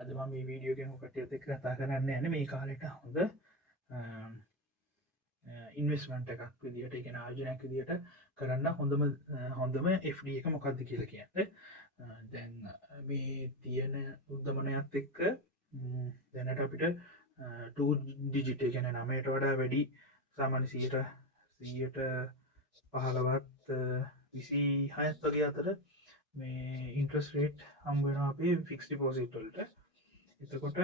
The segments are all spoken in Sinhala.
අද මම මේ වීඩියෝ එකෙන් කට්ටියත් එක්ක කතා කරන්න යන්නේ මේ කාලේට හොඳ ඉන්වෙස්ට්මන්ට් එකක් විදිහට, ඒ කියන්නේ ආයෝජනයක් විදිහට කරන්න හොඳම FD එක මොකක්ද කියලා කියන්නේ. දැන් මේ තියෙන උද්දමනයත් එක්ක දැනට අපිට 2 ඩිජිට්, ඒ කියන්නේ 9ට වඩා වැඩි, සාමාන්‍ය 100ට 15ත් 26ත් වගේ අතර මේ ඉන්ට්‍රස්ට් රේට් හම්බ වෙනවා අපේ ෆික්ස් ඩිපොසිට් වලට. එතකොට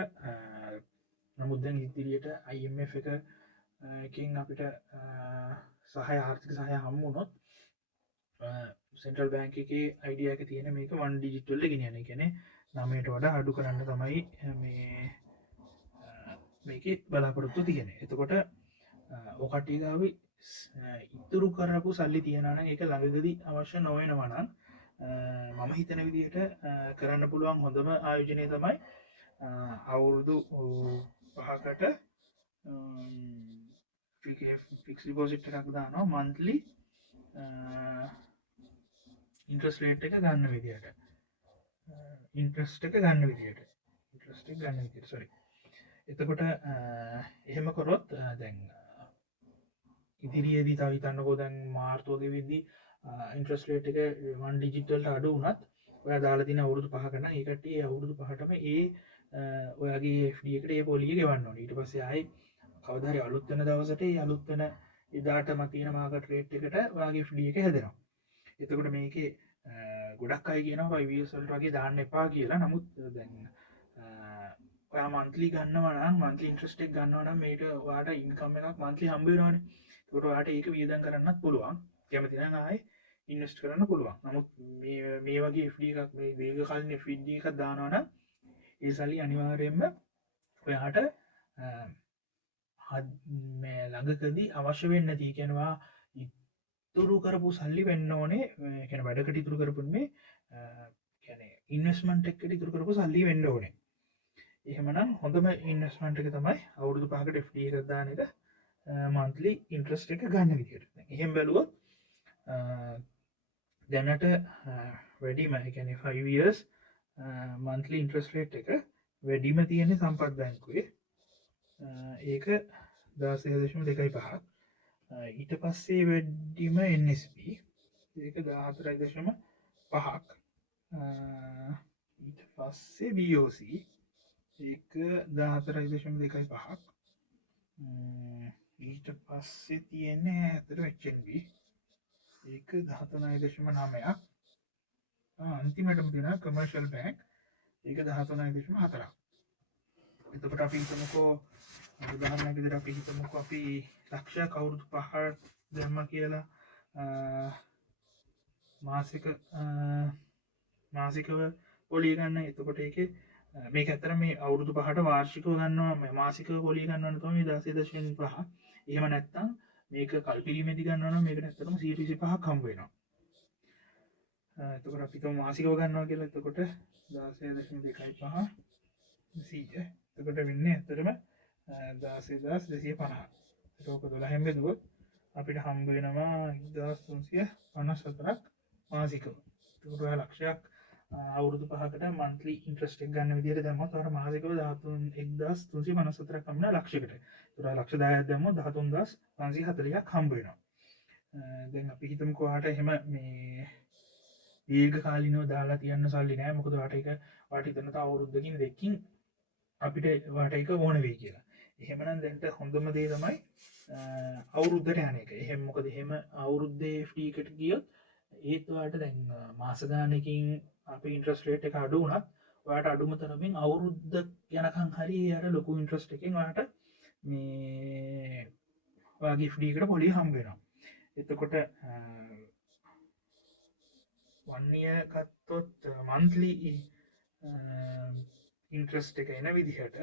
නමුත් දැන් ඉදිරියට IMF එකකින් අපිට ආර්ථික සහාය හම්බ වුණොත් සෙන්ට්‍රල් බැංක් එකේ අයිඩියා එක තියෙන මේක 1 ඩිජිට් වලට ගෙනියන්න. ඒ කියන්නේ 9ට වඩා අඩු කරන්න තමයි මේකේ බලාපොරොත්තු තියෙන්නේ. එතකොට ඔය කට්ටිය ගාව ඉතුරු කරපු සල්ලි තියනවා නම් ඒක ළඟදී අවශ්‍ය නොවෙනවා නම් මම හිතන විදිහට කරන්න පුළුවන් හොඳම ආයෝජනය තමයි අවුරුදු 5කට ෆික්ස් ඩිපොසිට් එකක් දානවා මන්ත්ලි ඉන්ට්‍රස්ට් රේට් එක ගන්න විදිහට. එතකොට එහෙම කරොත් දැන් ඉදිරියේදී තව හිතන්නකෝ දැන් මාර්තු වගේ වෙද්දී ඉන්ට්‍රස්ට් රේට් එක 1 ඩිජිට් වලට අඩු වුණත් ඔයා දාලා තියෙන අවුරුදු 5ක නම් ඒ කට්ටිය අවුරුදු 5ටම ඔයාගේ FD එකට ඒ පොලිය ගෙවන්න ඕනේ. ඊට පස්සේ ආයේ කවදා හරි අලුත් වෙන දවසට ඒ අලුත් වෙන එදාටම තියෙන මාකට් රේට් එකට ඔයාගේ FD එක හැදෙනවා. එතකොට මේකේ ගොඩක් අය කියනවා 5 years වලට වගේ දාන්න එපා කියලා. නමුත් දැන් ඔයා මන්ත්ලි ගන්නවා නම් මන්ත්ලි ඉන්ට්‍රස්ට් එක ගන්නවා නම් මේක ඔයාට ඉන්කම් එකක් මන්ත්ලි හම්බ වෙනවනේ. ඒකට ඔයාට ඒක වියදම් කරන්නත් පුළුවන්. කැමති නම් ආයේ ඉන්වෙස්ට් කරන්න පුළුවන්. නමුත් මේ වගේ FD එකක්, මේ දීර්ඝකාලීන FD එකක් දානවා නම් ඒ සල්ලි අනිවාර්යයෙන්ම ඔයාට මේ ළඟකදී අවශ්‍ය වෙන්නේ නැති, කියනවා ඉතුරු කරපු සල්ලි වෙන්න ඕනේ. කියන්නේ වැඩකට ඉතුරු කරපු මේ කියන්නේ ඉන්වෙස්ට්මන්ට් එකකට ඉතුරු කරපු සල්ලි වෙන්න ඕනේ. එහෙමනම් හොඳම ඉන්වෙස්ට්මන්ට් එක තමයි අවුරුදු 5කට FD එකක් දාන එක මන්ත්ලි ඉන්ට්‍රස්ට් එක ගන්න විදිහට. එහෙම බැලුවොත් දැනට වැඩිම, ඒ කියන්නේ 5 years monthly interest rate එක වැඩිම තියෙන්නේ සම්පත් බැංකුවේ. ඒක 16.25ක්. ඊට පස්සේ වැඩිම NSB, ඒක 14.5ක්. ඊට පස්සේ BOC, ඒක 14.25ක්. ඊට පස්සේ තියෙන්නේ අතට HNB, ඒක 13.9ක්. අන්තිමටම තියෙනවා කමර්ෂල් බැංක්, ඒක 13.4ක්. එතකොට අපි හිතමුකෝ උදාහරණයක් විදිහට අපි හිතමුකෝ අපි ලක්ෂයක් අවුරුදු 5ක් දැම්මා කියලා මාසිකව පොලිය ගන්න. එතකොට ඒකේ මේක ඇත්තට මේ අවුරුදු 5ට වාර්ෂිකව ගන්නවා, මේ මාසිකව පොලිය ගන්නවනේ තමයි 16.5. එහෙම නැත්නම් මේක කල්පිරීමේදී ගන්නවා නම් මේකට ඇත්තටම 125ක් හම්බ වෙනවා. එතකොට අපි මාසිකව ගන්නවා කියලා. එතකොට 16.25 100. එතකොට වෙන්නේ ඇත්තටම 16,250. ඒක 12න් බෙදුවොත් අපිට හම්බ වෙනවා 1354ක් මාසිකව. එතකොට ඔය ලක්ෂයක් අවුරුදු 5කට මන්ත්ලි ඉන්ට්‍රස්ට් එක ගන්න විදිහට දැම්මොත් ඔයාලා මාසිකව 1354ක් හම්බ වෙනවා ලක්ෂයකට. ඒතර ලක්ෂ 10ක් දැම්මොත් 13540ක් හම්බ වෙනවා. දැන් අපි හිතමුකෝ ඔයාට එහෙම මේ දීර්ඝකාලීනව දාලා තියන්න සල්ලි නැහැ. මොකද ඔයාට ඒක ඔයාට හිතන තා අවුරුද්දකින් දෙකකින් අපිට ඔයාට ඒක ඕන වෙයි කියලා. එහෙමනම් දැන්ට හොඳම දේ තමයි අවුරුද්දට යන එක. එහෙම මොකද එහෙම අවුරුද්දේ FD එකට ගියොත් ඒත් ඔයාට දැන් මාස ගානකින් අපේ ඉන්ට්‍රස්ට් රේට් එක අඩු වුණත් ඔයාට අඩුම තරමින් අවුරුද්ද යනකම් හරි යාට ලොකු ඉන්ට්‍රස්ට් එකකින් ඔයාට මේ ඔයාගේ FD එකට පොලිය හම්බ වෙනවා. එතකොට 1 year ගත්තොත් monthly ඉන්ට්‍රස්ට් එක එන විදිහට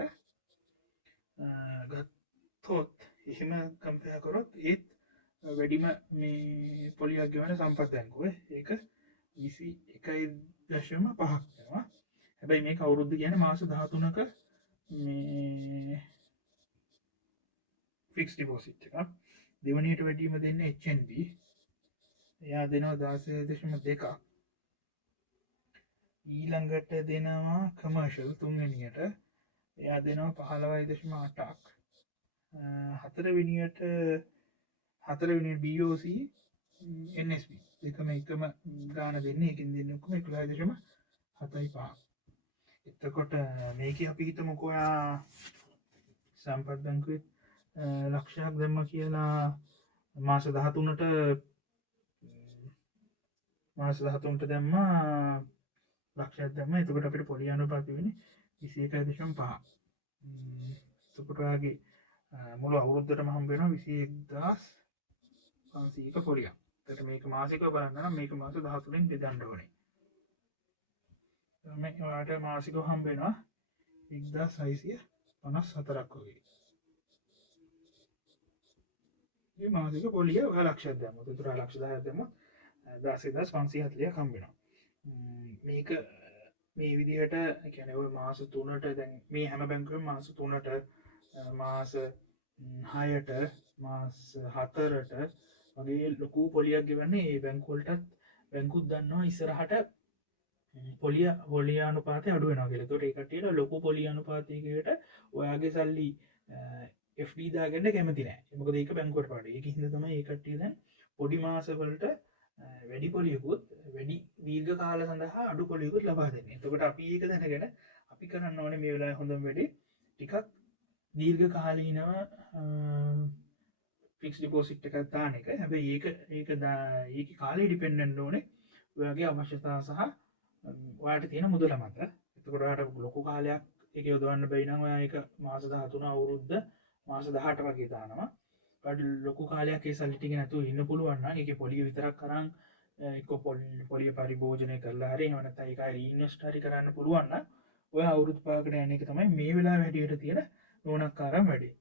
ගත්තොත් එහෙම කම්පෙයාර් කරොත් ඒත් වැඩිම මේ පොලියක් ගෙවන සම්පත් බැංකුවේ ඒක 21.5ක් වෙනවා. හැබැයි මේක අවුරුද්ද කියන්නේ මාස 13ක මේ ෆික්ස් ඩිපොසිට් එකක්. දෙවනියට වැඩිම දෙන්නේ HNB. එයා දෙනවා 16.2ක්. ඊළඟට දෙනවා කමර්ෂල් තුන්වෙනියට එයා දෙනවා 15.8ක්. හතරවෙනියට BOC NSB දෙකම එකම ගාන දෙන්නේ. එකෙන් දෙන්නේ ඔක්කොම 11.75. එතකොට මේක අපි හිතමුකෝ ඔයා සම්පත් බැංකුවේ ලක්ෂයක් දැම්ම කියලා මාස 13ට දැම්මා ලක්ෂයක් දැම්ම. එතකොට අපිට පොලි අනුපාතය වෙන්නේ 21.5. එතකොට ඔයාගේ මුළු අවුරුද්දටම හම්බ වෙනවා 21,500ක පොලියක්. එතකොට මේක මාසිකව බලන්න නම් මේක මාස 13න් බෙදන්න ඕනේ. මේ ඔයාට මාසිකව හම්බ වෙනවා 1,654ක් වගේ. මේ මාසික පොලිය ඔයා ලක්ෂයක් දැම්මොත් එතකොට ලක්ෂ 10ක් දැම්මොත් 16,540ක් හම්බ වෙනවා. මේක මේ විදිහට කියන්නේ ඔය මාස 3ට දැන් මේ හැම බැංකුවෙම මාස 3ට මාස 6ට මාස 4ට වගේ ලොකු පොලියක් ගෙවන්නේ. මේ බැංකු වලටත් බැංකුත් දන්නවා ඉස්සරහට පොලිය අනුපාතය අඩු වෙනවා කියලා. ඒකට ඒ කට්ටියට ලොකු පොලිය අනුපාතයකට ඔයාගේ සල්ලි FD දාගන්න කැමති නැහැ. මොකද ඒක බැංකුවට පාඩුයි. ඒක හින්දා තමයි ඒ කට්ටිය දැන් පොඩි මාස වලට වැඩි පොලියකුත් වැඩි දීර්ඝ කාල සඳහා අඩු පොලියකුත් ලබා දෙන්නේ. එතකොට අපි ඒක දැනගෙන අපි කරන්න ඕනේ මේ වෙලාවේ හොඳම වැඩේ ටිකක් දීර්ඝ කාලීනව ෆික්ස් ඩිපොසිට් එකක් දාන එක. හැබැයි ඒක කාලේ ඩිපෙන්ඩන්ට් ඕනේ ඔයාගේ අවශ්‍යතා සහ ඔයාට තියෙන මුදල මත. එතකොට ඔයාට ලොකු කාලයක් ඒක යොදවන්න බැරි නම් ඔයා ඒක මාස 13 අවුරුද්ද මාස 18 වගේ දානවා. ඔයාට ලොකු කාලයක් ඒ සල්ලි ටික නැතුව ඉන්න පුළුවන් නම් ඒකේ පොලිය විතරක් අරන් එක්ක පොලිය පරිභෝජනය කරලා හරි එහෙම නැත්නම් ඒක රීඉන්වෙස්ට් හරි කරන්න පුළුවන් නම් ඔයා අවුරුදු 5කට යන එක තමයි මේ වෙලාවේ හැටියට තියෙන ඕනක්කාරම් වැඩේ.